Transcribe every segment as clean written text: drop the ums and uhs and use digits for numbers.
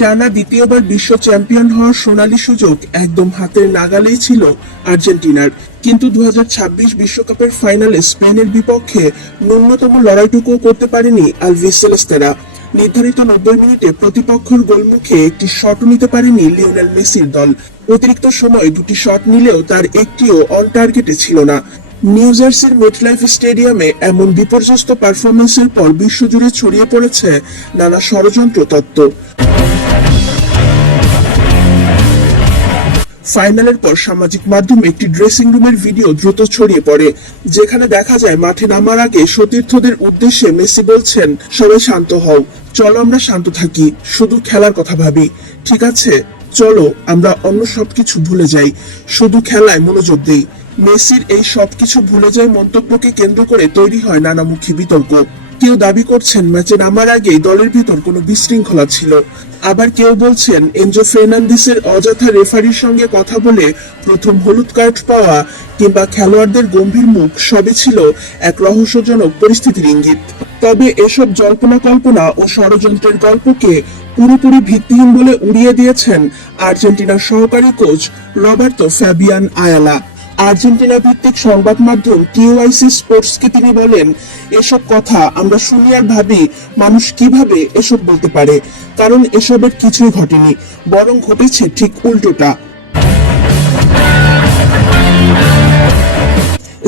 টানা দ্বিতীয়বার বিশ্ব চ্যাম্পিয়ন হওয়ার সোনালী সুযোগ একদম হাতের নাগালেই ছিল আর্জেন্টিনার। কিন্তু 2026 বিশ্বকাপের ফাইনালে স্পেনের বিপক্ষে ন্যূনতম লড়াইটুকুও করতে পারেনি আলবিসেলেস্তেরা। নির্ধারিত 90 মিনিটে প্রতিপক্ষের গোলমুখে একটি শটও নিতে পারেনি লিওনেল মেসির দল। অতিরিক্ত সময় দুটি শট নিলেও তার একটিও অন টার্গেটে ছিল না। নিউ জার্সির মেটলাইফ স্টেডিয়ামে এমন বিপর্যস্ত পারফরমেন্সের পর বিশ্বজুড়ে ছড়িয়ে পড়েছে নানা ষড়যন্ত্র তত্ত্ব। ফাইনালের পর সামাজিক মাধ্যমে একটি ড্রেসিং রুমের ভিডিও দ্রুত ছড়িয়ে পড়ে, যেখানে দেখা যায় মাঠে নামার আগে সতীর্থদের উদ্দেশ্যে মেসি বলছেন, সবাই শান্ত হও, চলো আমরা শান্ত থাকি, শুধু খেলার কথা ভাবি, ঠিক আছে, চলো আমরা অন্য সবকিছু ভুলে যাই, শুধু খেলায় মনোযোগ দিই। মেসির এই সবকিছু ভুলে যায় মন্তব্যকে কেন্দ্র করে তৈরি হয় নানামুখী বিতর্ক। কেউ দাবি করছেন ম্যাচে নামার আগেই দলের ভিতর কোনো বিশৃঙ্খলা ছিল, আবার কেউ বলছেন এনজো ফের্নান্দেসের অযথা রেফারির সঙ্গে কথা বলে প্রথম হলুদ কার্ড পাওয়া কিংবা খেলোয়াড়দের গম্ভীর মুখ সবই ছিল এক রহস্যজনক পরিস্থিতির ইঙ্গিত। তবে এসব জল্পনা কল্পনা ও ষড়যন্ত্রের গল্পকে পুরোপুরি ভিত্তিহীন বলে উড়িয়ে দিয়েছেন আর্জেন্টিনার সহকারী coach Roberto Fabian Ayala. Argentina ভিত্তিক সংবাদ মাধ্যম টিওআইসি স্পোর্টসকে তিনি বলেন, এসব কথা আমরা শুনি আর ভাবি মানুষ কিভাবে এসব বলতে পারে, কারণ এসবের কিছুই ঘটেনি, বরং ঘটেছে ঠিক উল্টোটা।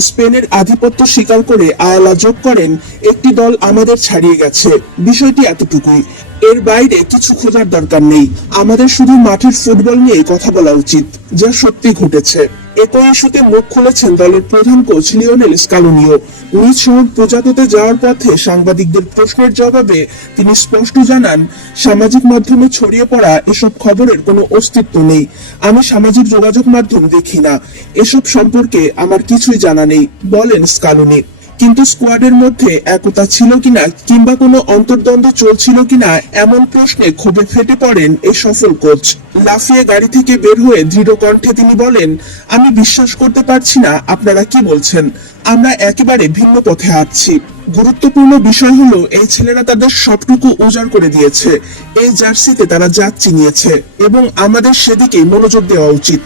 স্পেনের আধিপত্য স্বীকার করে আয়ালা যোগ করেন, একটি দল আমাদের ছাড়িয়ে গেছে, বিষয়টি এতটুকুই, এর বাইরে কিছু খোঁজার দরকার নেই, আমাদের শুধু মাঠের ফুটবল নিয়ে কথা বলা উচিত, যা সত্যি ঘটেছে। একই ইস্যুতে মুখ খুলেছেন দলের প্রধান কোচ লিওনেল স্কালোনিও। নিজ শহর প্রজাততে যাওয়ার পথে সাংবাদিকদের প্রশ্নের জবাবে তিনি স্পষ্ট জানান, সামাজিক মাধ্যমে ছড়িয়ে পড়া এসব খবরের কোনো অস্তিত্ব নেই, আমি সামাজিক যোগাযোগ মাধ্যম দেখি না, এসব সম্পর্কে আমার কিছুই জানা নেই, বলেন স্কালোনি। কিন্তু স্কোয়াডের মধ্যে একতা ছিল কিনা কিংবা কোনো অন্তর্দ্বন্দ্ব চলছিল কিনা এমন প্রশ্নে ক্ষোভে ফেটে পড়েন এই সফল কোচ। লাফিয়ে গাড়ি থেকে বের হয়ে দৃঢ় কণ্ঠে তিনি বলেন, আমি বিশ্বাস করতে পারছি না আপনারা কি বলছেন, আমরা একেবারে ভিন্ন পথে হাঁটছি। গুরুত্বপূর্ণ বিষয় হলো এই ছেলেরা তাদের সবটুকু উজাড় করে দিয়েছে, এই জার্সিতে তারা জাত চিনিয়েছে এবং আমাদের সেদিকেই মনোযোগ দেওয়া উচিত।